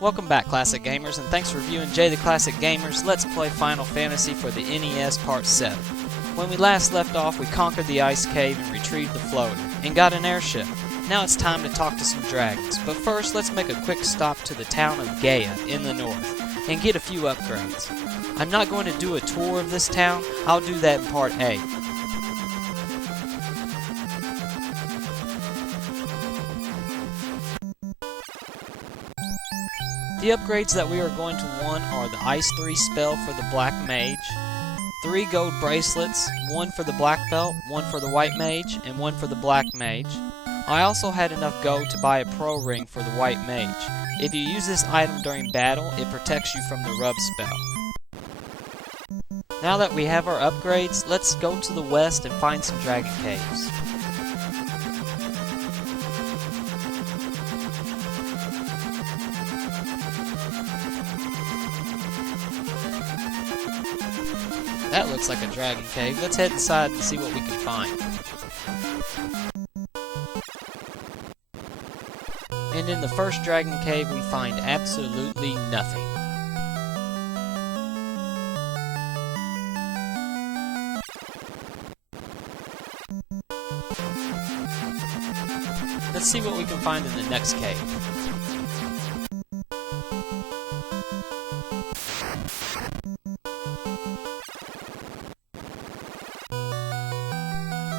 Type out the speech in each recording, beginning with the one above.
Welcome back, Classic Gamers, and thanks for viewing Jay the Classic Gamers Let's Play Final Fantasy for the NES Part 7. When we last left off, we conquered the ice cave and retrieved the floater, and got an airship. Now it's time to talk to some dragons, but first let's make a quick stop to the town of Gaia in the north, and get a few upgrades. I'm not going to do a tour of this town, I'll do that in Part A. The upgrades that we are going to want are the Ice 3 spell for the Black Mage, 3 gold bracelets, 1 for the Black Belt, 1 for the White Mage, and 1 for the Black Mage. I also had enough gold to buy a Pro Ring for the White Mage. If you use this item during battle, it protects you from the Rub spell. Now that we have our upgrades, let's go to the west and find some dragon caves. That looks like a dragon cave. Let's head inside and see what we can find. And in the first dragon cave we find absolutely nothing. Let's see what we can find in the next cave.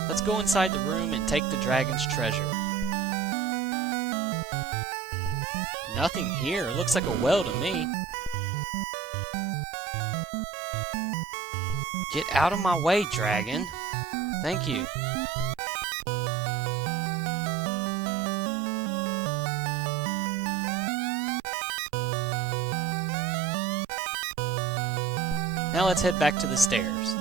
Let's go inside the room and take the dragon's treasure. Nothing here. It looks like a well to me. Get out of my way, dragon. Thank you. Now let's head back to the stairs.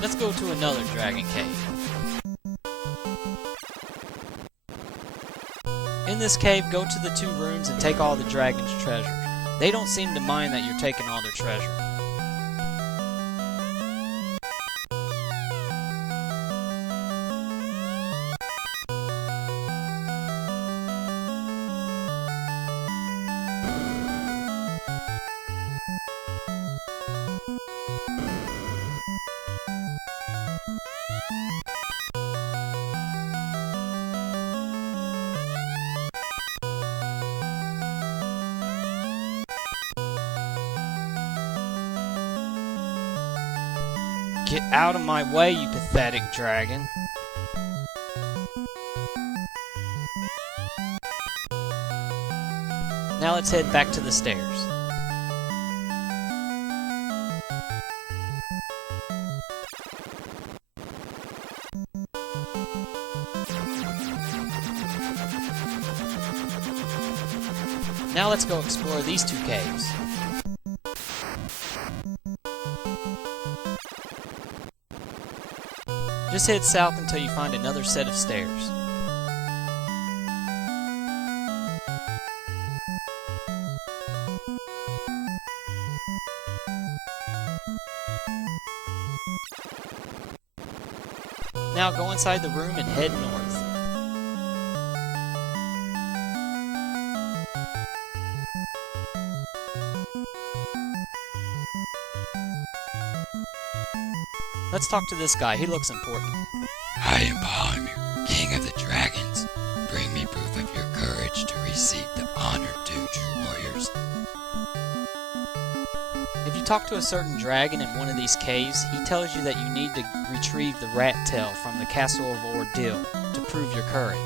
Let's go to another dragon cave. In this cave, go to the 2 rooms and take all the dragon's treasures. They don't seem to mind that you're taking all their treasure. Get out of my way, you pathetic dragon. Now let's head back to the stairs. Now let's go explore these 2 caves. Just head south until you find another set of stairs. Now go inside the room and head north. Let's talk to this guy. He looks important. I am Bahamut, King of the Dragons. Bring me proof of your courage to receive the honor due true warriors. If you talk to a certain dragon in one of these caves, he tells you that you need to retrieve the rat tail from the Castle of Ordeal to prove your courage.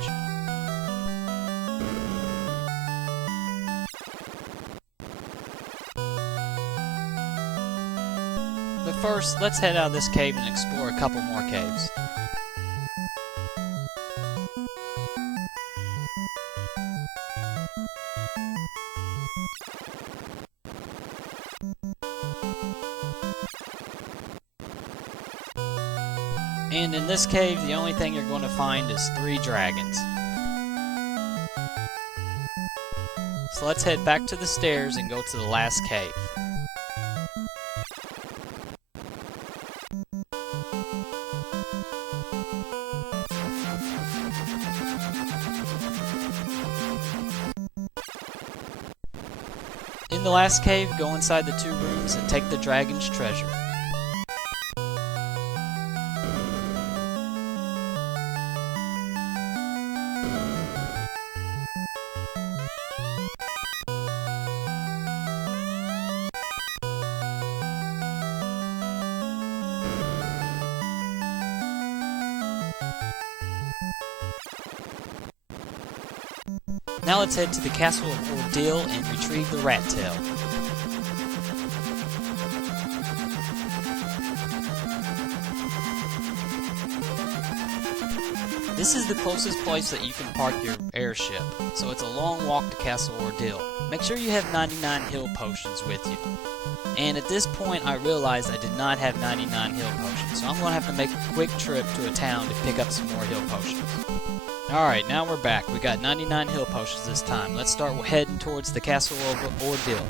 But first, let's head out of this cave and explore a couple more caves. And in this cave, the only thing you're going to find is 3 dragons. So let's head back to the stairs and go to the last cave. In the last cave, go inside the 2 rooms and take the dragon's treasure. Now let's head to the Castle of Ordeal and retrieve the rat tail. This is the closest place that you can park your airship, so it's a long walk to Castle Ordeal. Make sure you have 99 heal potions with you. And at this point I realized I did not have 99 heal potions, so I'm going to have to make a quick trip to a town to pick up some more heal potions. Alright, now we're back. We got 99 heal potions this time. Let's start heading towards the Castle of Ordeal.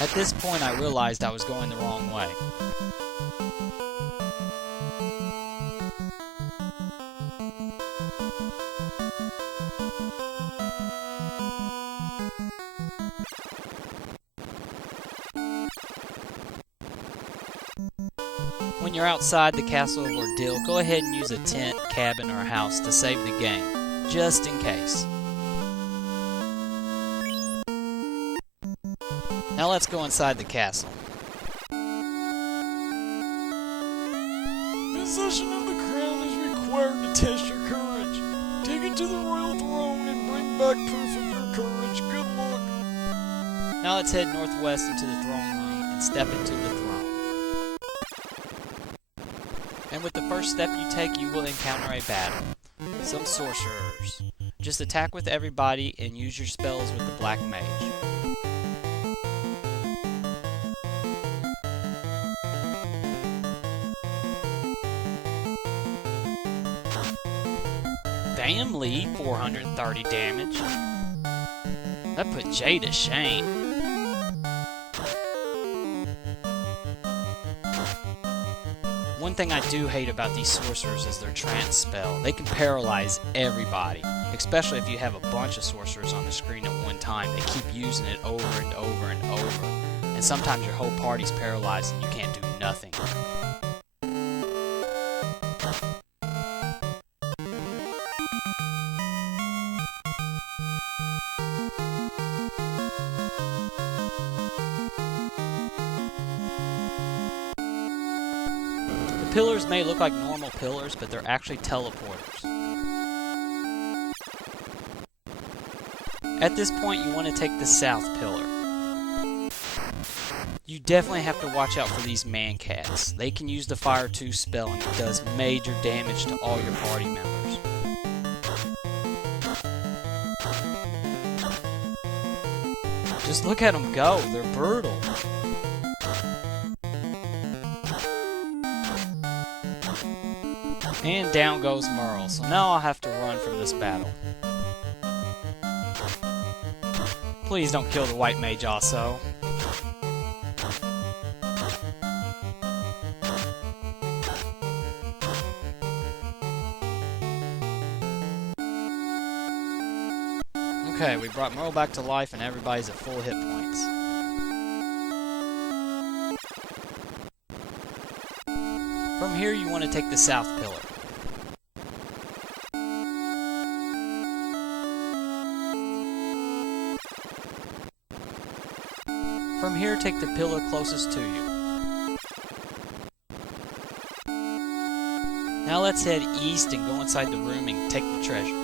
At this point I realized I was going the wrong way. When you're outside the Castle of Ordeal, go ahead and use a tent, cabin, or a house to save the game, just in case. Now let's go inside the castle. Possession of the crown is required to test your courage. Take it to the royal throne and bring back proof of your courage. Good luck. Now let's head northwest into the throne room and step into the throne. And with the first step you take, you will encounter a battle. Some sorcerers. Just attack with everybody and use your spells with the black mage. Damn, Lee, 430 damage. That put Jay to shame. One thing I do hate about these sorcerers is their trance spell. They can paralyze everybody, especially if you have a bunch of sorcerers on the screen at one time. They keep using it over and over and over, and sometimes your whole party's paralyzed and you can't do nothing. The pillars may look like normal pillars, but they're actually teleporters. At this point, you want to take the south pillar. You definitely have to watch out for these man-cats. They can use the Fire 2 spell and it does major damage to all your party members. Just look at them go, they're brutal. And down goes Merle, so now I'll have to run from this battle. Please don't kill the white mage also. Okay, we brought Merle back to life and everybody's at full hit points. From here you want to take the south pillar. From here, take the pillar closest to you. Now let's head east and go inside the room and take the treasure.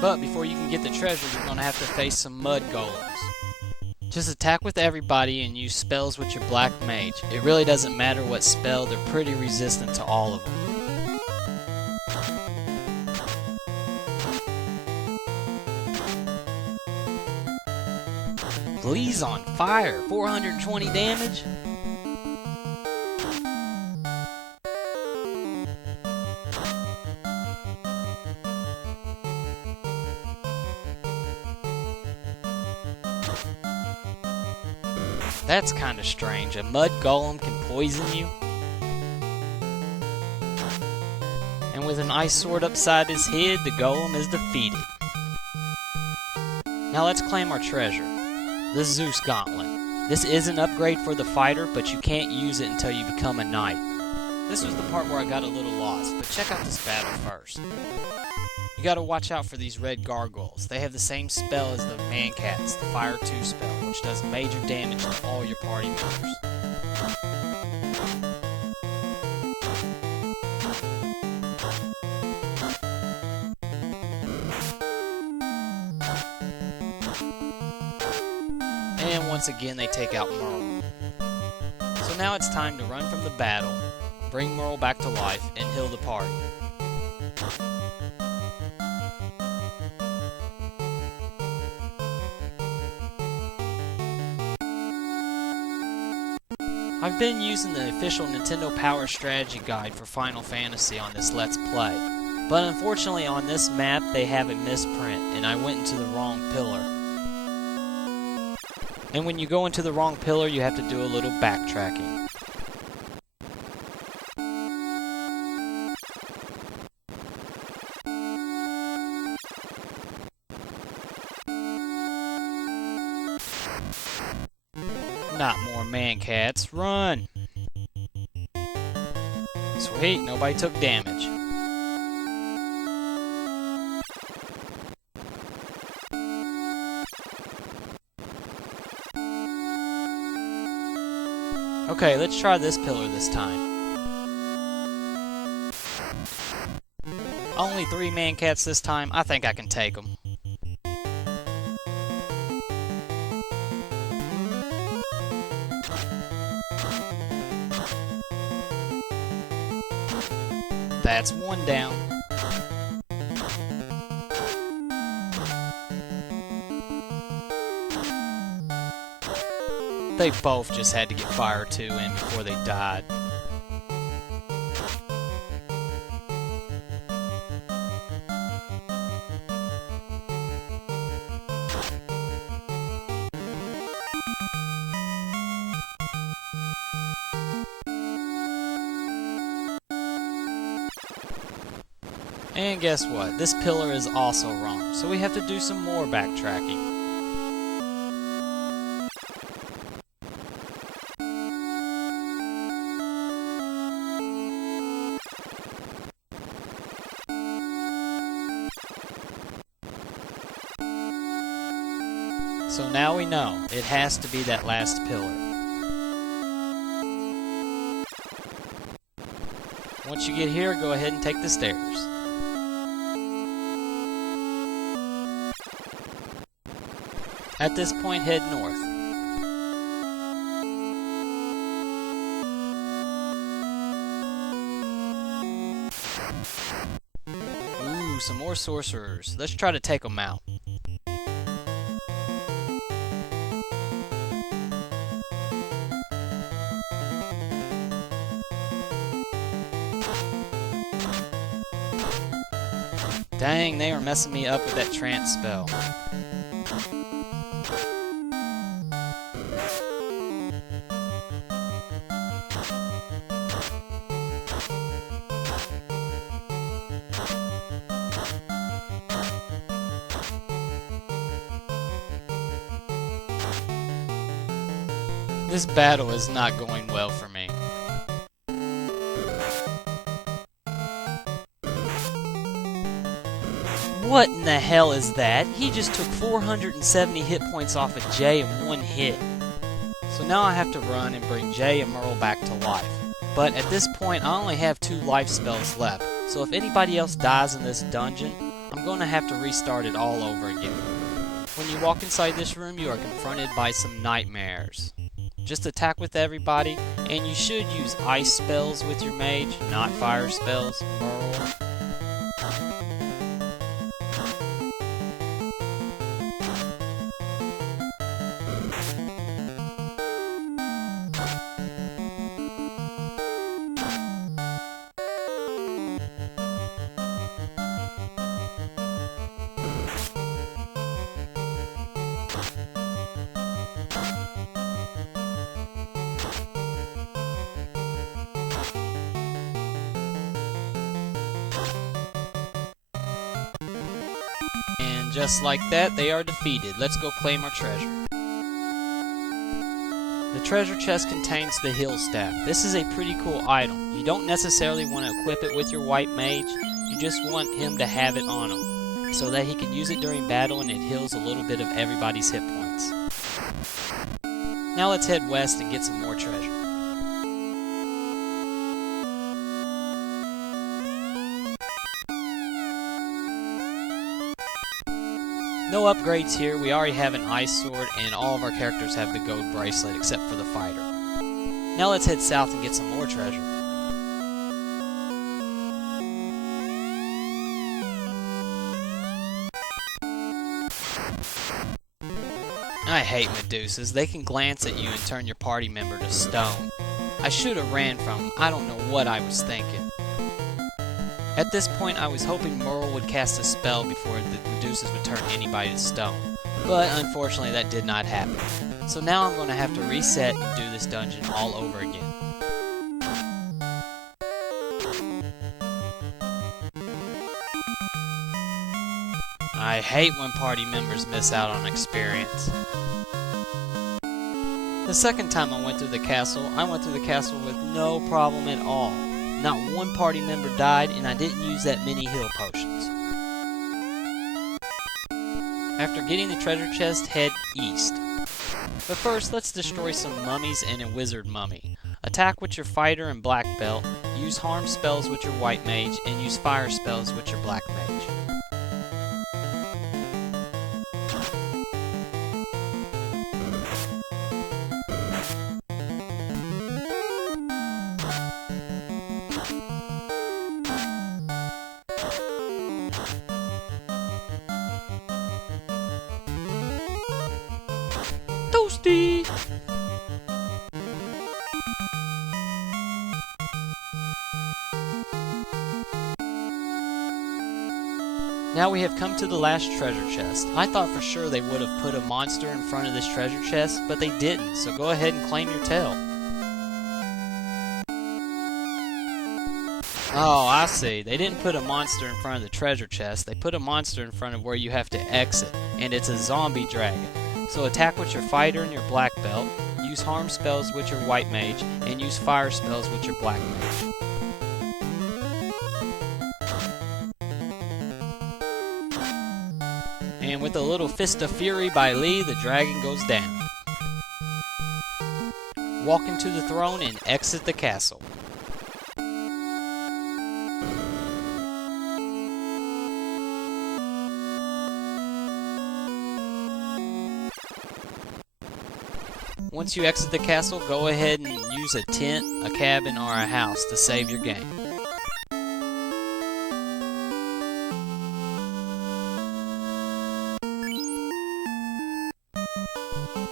But before you can get the treasure, you're going to have to face some mud golems. Just attack with everybody and use spells with your black mage. It really doesn't matter what spell, they're pretty resistant to all of them. Glee's on fire, 420 damage. That's kinda strange. A mud golem can poison you? And with an ice sword upside his head, the golem is defeated. Now let's claim our treasure. The Zeus Gauntlet. This is an upgrade for the fighter, but you can't use it until you become a knight. This was the part where I got a little lost, but check out this battle first. You gotta watch out for these red gargoyles. They have the same spell as the man-cats, the Fire 2 spell, which does major damage to all your party members. And once again they take out Merle. So now it's time to run from the battle, bring Merle back to life, and heal the party. I've been using the official Nintendo Power Strategy Guide for Final Fantasy on this Let's Play, but unfortunately on this map they have a misprint and I went into the wrong pillar. And when you go into the wrong pillar you have to do a little backtracking. Not more man-cats, run! Sweet, nobody took damage. Okay, let's try this pillar this time. Only 3 man-cats this time, I think I can take them. That's 1 down. They both just had to get Fire 2 in before they died. And guess what? This pillar is also wrong, so we have to do some more backtracking. So now we know, it has to be that last pillar. Once you get here, go ahead and take the stairs. At this point, head north. Ooh, some more sorcerers. Let's try to take them out. Dang, they were messing me up with that trance spell. This battle is not going well for me. What in the hell is that? He just took 470 hit points off of Jay in 1 hit. So now I have to run and bring Jay and Merle back to life. But at this point, I only have 2 life spells left, so if anybody else dies in this dungeon, I'm going to have to restart it all over again. When you walk inside this room, you are confronted by some nightmares. Just attack with everybody, and you should use ice spells with your mage, not fire spells. Merle. And just like that, they are defeated. Let's go claim our treasure. The treasure chest contains the heal staff. This is a pretty cool item. You don't necessarily want to equip it with your white mage, you just want him to have it on him, so that he can use it during battle and it heals a little bit of everybody's hit points. Now let's head west and get some more treasure. No upgrades here, we already have an ice sword and all of our characters have the gold bracelet except for the fighter. Now let's head south and get some more treasure. I hate Medusas, they can glance at you and turn your party member to stone. I should have ran from them, I don't know what I was thinking. At this point, I was hoping Merle would cast a spell before the Medusas would turn anybody to stone, but unfortunately that did not happen. So now I'm going to have to reset and do this dungeon all over again. I hate when party members miss out on experience. The second time I went through the castle, I went through the castle with no problem at all. Not one party member died, and I didn't use that many heal potions. After getting the treasure chest, head east. But first, let's destroy some mummies and a wizard mummy. Attack with your fighter and black belt, use harm spells with your white mage, and use fire spells with your black mage. Toasty! Now we have come to the last treasure chest. I thought for sure they would have put a monster in front of this treasure chest, but they didn't, so go ahead and claim your tail. Oh, I see. They didn't put a monster in front of the treasure chest, they put a monster in front of where you have to exit, and it's a zombie dragon. So attack with your fighter and your black belt, use harm spells with your white mage, and use fire spells with your black mage. And with a little fist of fury by Lee, the dragon goes down. Walk into the throne and exit the castle. Once you exit the castle, go ahead and use a tent, a cabin, or a house to save your game.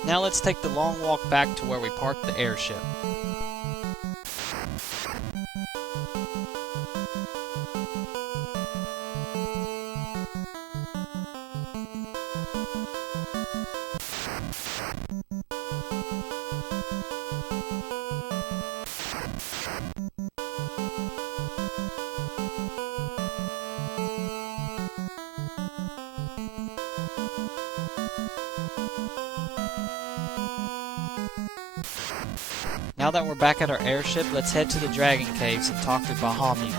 Now let's take the long walk back to where we parked the airship. Now that we're back at our airship, let's head to the Dragon Caves and talk to Bahamut.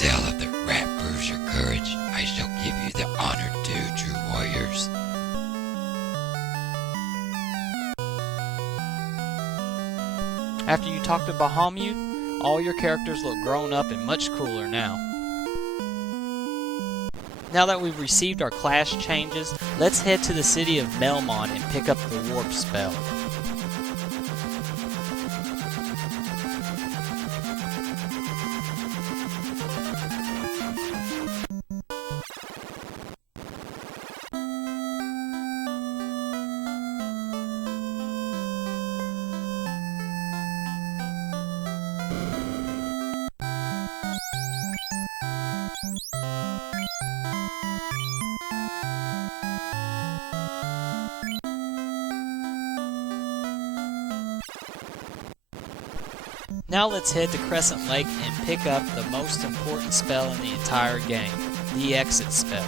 tale of the rat proves your courage, I shall give you the honor due, true warriors. After you talk to Bahamut, all your characters look grown up and much cooler now. Now that we've received our class changes, let's head to the city of Melmon and pick up the warp spell. Now let's head to Crescent Lake and pick up the most important spell in the entire game, the exit spell.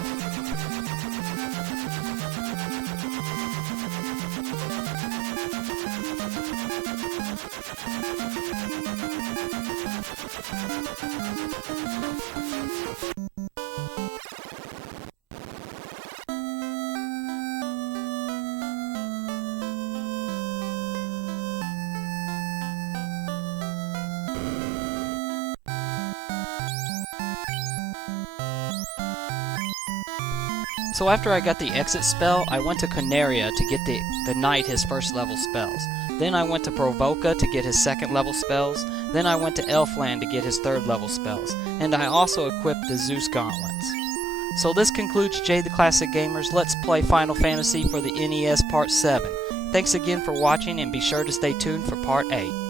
So after I got the exit spell, I went to Conaria to get the knight his first level spells. Then I went to Provoca to get his second level spells. Then I went to Elfland to get his third level spells. And I also equipped the Zeus gauntlets. So this concludes Jay the Classic Gamer's Let's Play Final Fantasy for the NES Part 7. Thanks again for watching and be sure to stay tuned for Part 8.